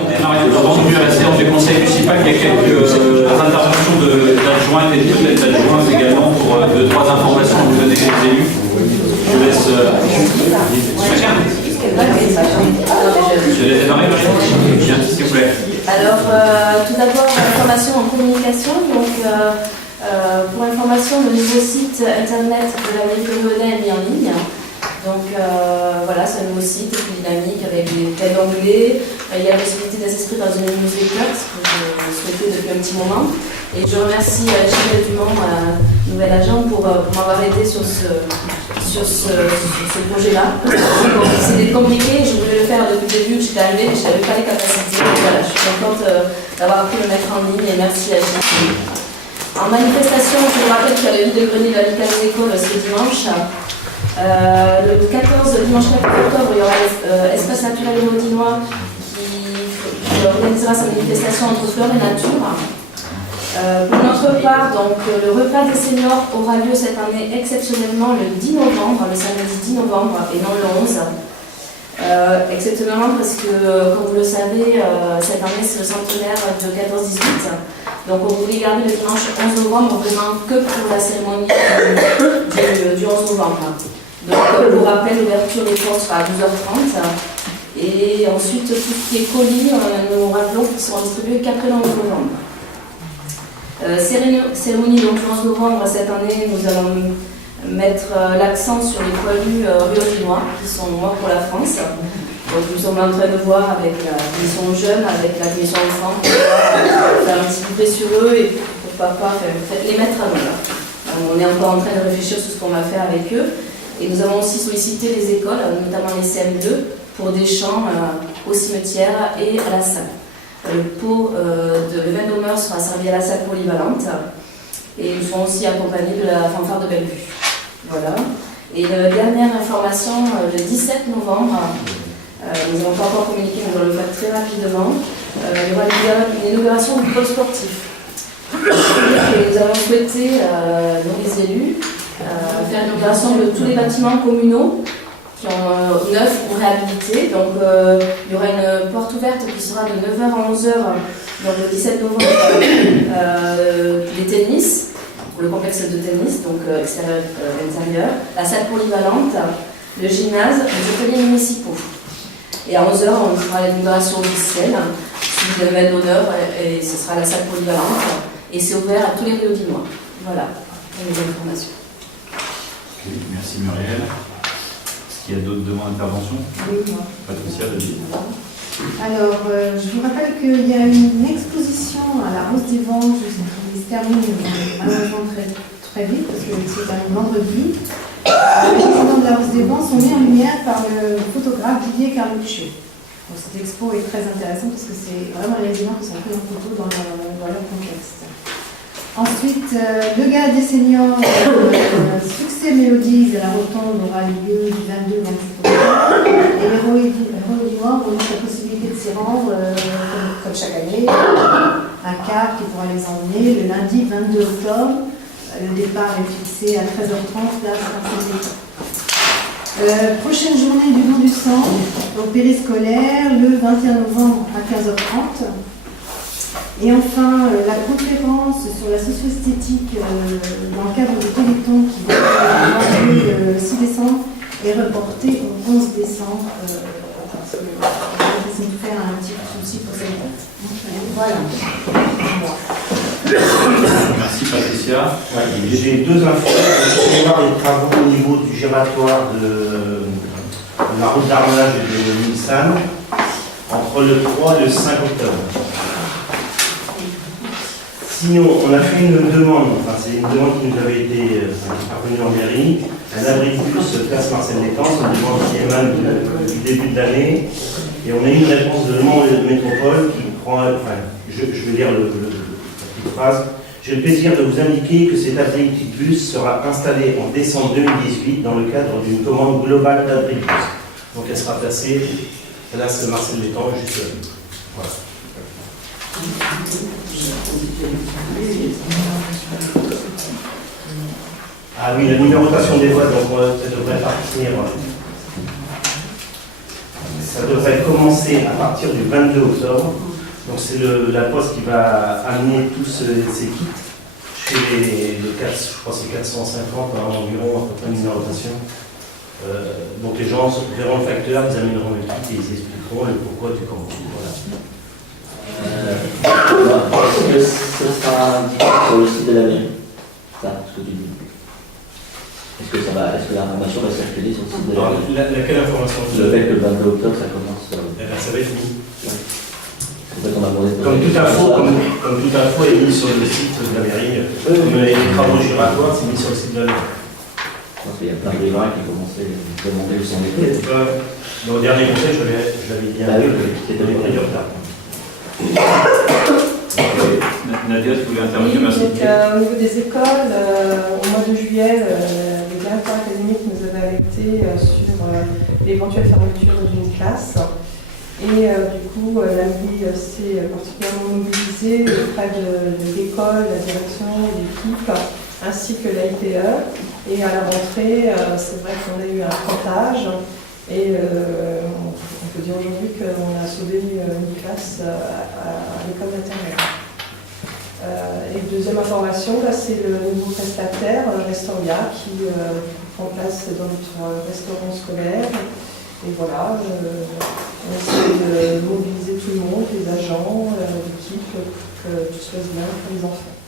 entendu à la séance du conseil municipal qu'il y a quelques interventions d'adjointes et peut-être d'adjoints également pour 2-3 informations à vous donner les élus. Je laisse. Je laisse démarrer, s'il vous plaît. Alors, tout d'abord, information en communication. Donc, pour information, le nouveau site internet de la mairie de Riodin est mis en ligne. Donc voilà, c'est un nouveau site plus dynamique avec plein d'onglets. Il y a la possibilité de s'inscrire dans une newsletter, ce que je souhaitais depuis un petit moment. Et je remercie Gilles Dumont, nouvel agent, pour m'avoir aidé sur ce projet-là. C'était compliqué, je voulais le faire depuis le début, j'étais arrivée, je n'avais pas les capacités. Donc voilà, je suis contente d'avoir pu le mettre en ligne et merci à Gilles. En manifestation, je vous rappelle qu'il y a le vide-grenier de l'habitat des écoles ce dimanche. Le dimanche 14 octobre, il y aura Espace Naturel Riodinois qui organisera sa manifestation entre fleurs et nature. Pour notre part, donc, le repas des seniors aura lieu cette année exceptionnellement le 10 novembre, le samedi 10 novembre et non le 11. Exceptionnellement parce que, comme vous le savez, cette année c'est le centenaire de 14-18. Donc on voulait garder le dimanche 11 novembre vraiment que pour la cérémonie du 11 novembre. Donc pour rappel, l'ouverture des portes sera à 12h30. Et ensuite, tout ce qui est colis, nous rappelons qu'ils seront distribués qu'après le 11 novembre. Cérémonie donc le 11 novembre, cette année, nous allons mettre l'accent sur les poilus riodinois qui sont noirs pour la France. Donc nous sommes en train de voir avec la commission jeunes, avec la commission enfants, pour faire un petit bouquet sur eux et pourquoi pas les mettre à l'honneur. On est encore en train de réfléchir sur ce qu'on va faire avec eux. Et nous avons aussi sollicité les écoles, notamment les CM2, pour des chants au cimetière et à la salle. Le pot de vin d'honneur sera servi à la salle polyvalente et nous serons aussi accompagnés de la fanfare de Bellevue. Voilà. Et dernière information, le 17 novembre, nous n'avons pas encore communiqué, nous allons le faire très rapidement. Il y aura une inauguration du pôle sportif. Et nous avons souhaité, donc les élus, faire l'inauguration de tous les bâtiments communaux qui ont neuf ou réhabilités. Donc il y aura une porte ouverte qui sera de 9h à 11h, donc le 17 novembre, les tennis, le complexe de tennis, donc extérieur intérieur, la salle polyvalente, le gymnase, les ateliers municipaux. Et à 11h, on fera l'inauguration officielle, suivi de l'événement d'honneur, et ce sera la salle polyvalente. Et c'est ouvert à tous les Riodinois. Voilà, pour les informations. Okay, merci Muriel. Est-ce qu'il y a d'autres demandes d'intervention? Oui, moi. Patricia, vas-y. Alors, je vous rappelle qu'il y a une exposition à la Rose des Vents qui se termine malheureusement très vite, parce que c'est un vendredi. Les résidents de la Rose des Vents sont mis en lumière par le photographe Didier Carluccio. Donc, cette expo est très intéressante parce que c'est vraiment les résidents qui sont pris en photo dans leur contexte. Ensuite, le gala des seniors, Succès Mélodies à la Rotonde aura lieu du 22-27 octobre. Et les Riodinois auront la possibilité de s'y rendre, comme chaque année, un car qui pourra les emmener le lundi 22 octobre. Le départ est fixé à 13h30, place Marseille. Prochaine journée du don du sang au périscolaire le 21 novembre à 15h30. Et enfin, la conférence sur la socio-esthétique dans le cadre du Téléthon qui va avoir lieu le 6 décembre est reportée au 11 décembre parce que on essaie de faire un petit souci pour cette date. Voilà. Merci Patricia. Ouais, j'ai deux infos. Il va y avoir des travaux au niveau du giratoire de la route d'Arnage et de Nissan entre le 3 et le 5 octobre. Sinon, on a fait une demande, enfin c'est une demande qui nous avait été parvenue en mairie, un abri de bus place Marcel Détens, une demande qui émane du début de l'année, et on a eu une réponse de Le Mans Métropole qui prend, enfin, je vais lire la petite phrase. J'ai le plaisir de vous indiquer que cet abri de bus sera installé en décembre 2018 dans le cadre d'une commande globale d'abri de bus. Donc elle sera placée place Marcel Détens, juste voilà. Ah oui, la numérotation des voies, donc ça devrait partir. ça devrait commencer à partir du 22 octobre. Donc c'est la Poste qui va amener tous ces kits chez je crois que c'est 450 environ, à peu près une rotation. Donc les gens verront le facteur, ils amèneront le kit et ils expliqueront le pourquoi du comment. Voilà. Est-ce que ça sera indiqué sur le site de la mairie? Ça, ce que tu dis. Est-ce que l'information va circuler sur le site de la mairie? Laquelle information? Le fait que le 22 octobre ça commence. Ça va être mis. En fait, on a demandé Comme toute info est mis sur le site de la mairie, comme les travaux giratoires, c'est mis sur le site de la mairie. Parce qu'il y a plein de riverains qui commençaient à demander où sont les clés. Dans le dernier conseil, je l'avais dit Ah oui, c'était avait pris du retard. Nadia, tu voulais intervenir, merci. Donc, au niveau des écoles, au mois de juillet, les directeurs académiques nous avaient alertés sur l'éventuelle fermeture d'une classe. Et du coup, la mairie s'est particulièrement mobilisée auprès de l'école, la direction, l'équipe, ainsi que la IPE. Et à la rentrée, c'est vrai qu'on a eu un comptage. Et on peut dire aujourd'hui qu'on a sauvé une classe à l'école maternelle. Et deuxième information, là c'est le nouveau prestataire, Restoria, qui prend place dans notre restaurant scolaire. Et voilà, on essaie de mobiliser tout le monde, les agents, l'équipe, pour que tout se passe bien pour les enfants.